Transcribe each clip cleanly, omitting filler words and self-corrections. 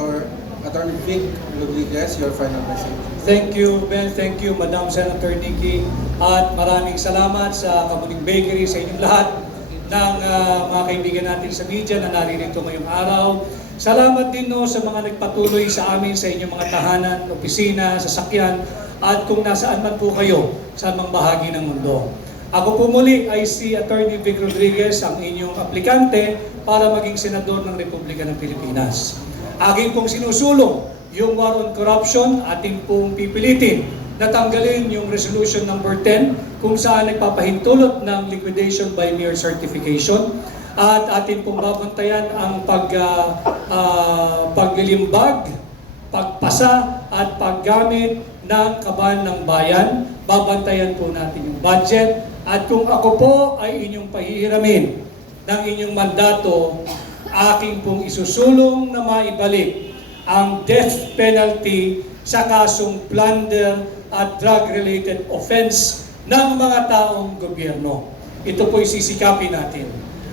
Senator Attorney Vic Rodriguez, your final message. Thank you, Ben. Thank you, Madam Senator Nikki. At maraming salamat sa Kamuning Bakery, sa inyong lahat ng mga kaibigan natin sa media na naririto ngayong araw. Salamat din no, sa mga nagpatuloy sa amin sa inyong mga tahanan, opisina, sasakyan, at kung nasaan man po kayo sa mang bahagi ng mundo. Ako po muli ay si Attorney Vic Rodriguez, ang inyong aplikante para maging Senador ng Republika ng Pilipinas. Aking pong sinusulong yung war on corruption, ating pong pipilitin na tanggalin yung resolution number 10 kung saan nagpapahintulot ng liquidation by mere certification, at atin pong babantayan ang paglilimbag, pagpasa at paggamit ng kaban ng bayan. Babantayan po natin yung budget, at kung ako po ay inyong pahihiramin ng inyong mandato, aking pong isusulong na maibalik ang death penalty sa kasong plunder at drug-related offense ng mga taong gobyerno. Ito po isisikapin natin.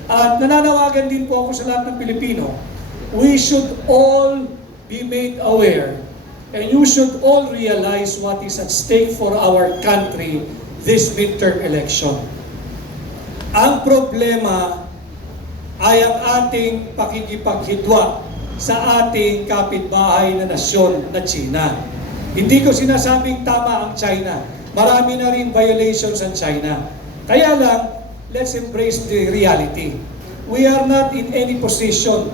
At nananawagan din po ako sa lahat ng Pilipino, we should all be made aware and you should all realize what is at stake for our country this midterm election. Ang problema ay ang ating pakikipaghidwa sa ating kapitbahay na nasyon na China. Hindi ko sinasabing tama ang China. Marami na rin violations ang China. Kaya lang, let's embrace the reality. We are not in any position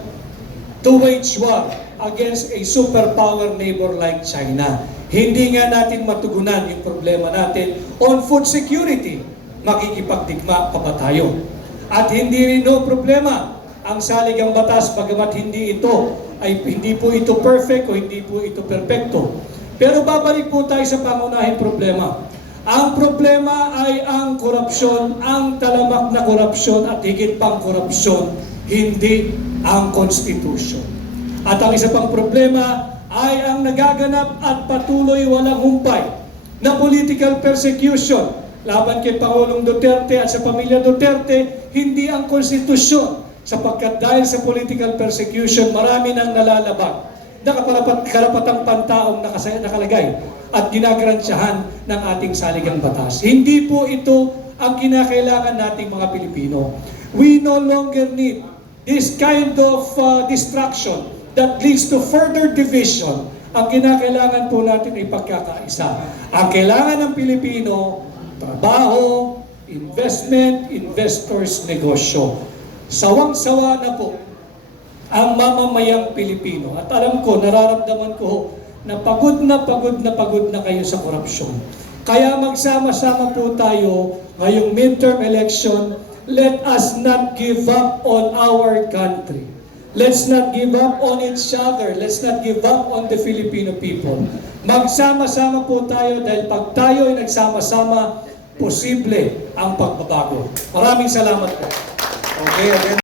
to wage war against a superpower neighbor like China. Hindi nga natin matugunan yung problema natin on food security. Makikipagdigma pa ba tayo? At hindi rin no problema ang saligang batas, bagamat hindi po ito perfect o hindi po ito perfecto. Pero babalik po tayo sa pangunahing problema. Ang problema ay ang korupsyon, ang talamak na korupsyon at higit pang korupsyon, hindi ang konstitusyon. At ang isa pang problema ay ang nagaganap at patuloy walang humpay na political persecution laban kay Pangulong Duterte at sa pamilya Duterte, hindi ang konstitusyon, sapagkat dahil sa political persecution, marami nang nalalabag na karapatang pantaong nakalagay at ginagarantyahan ng ating saligang batas. Hindi po ito ang kinakailangan nating mga Pilipino. We no longer need this kind of distraction that leads to further division. Ang kinakailangan po natin ay pagkakaisa. Ang kailangan ng Pilipino, trabaho, investment, investors, negosyo. Sawang-sawa na po ang mamamayang Pilipino. At alam ko, nararamdaman ko na pagod na kayo sa korupsyon. Kaya magsama-sama po tayo ngayong midterm election. Let us not give up on our country. Let's not give up on each other. Let's not give up on the Filipino people. Magsama-sama po tayo dahil pag tayo ay nagsama-sama, posible ang pagbabago. Maraming salamat po. Okay, again.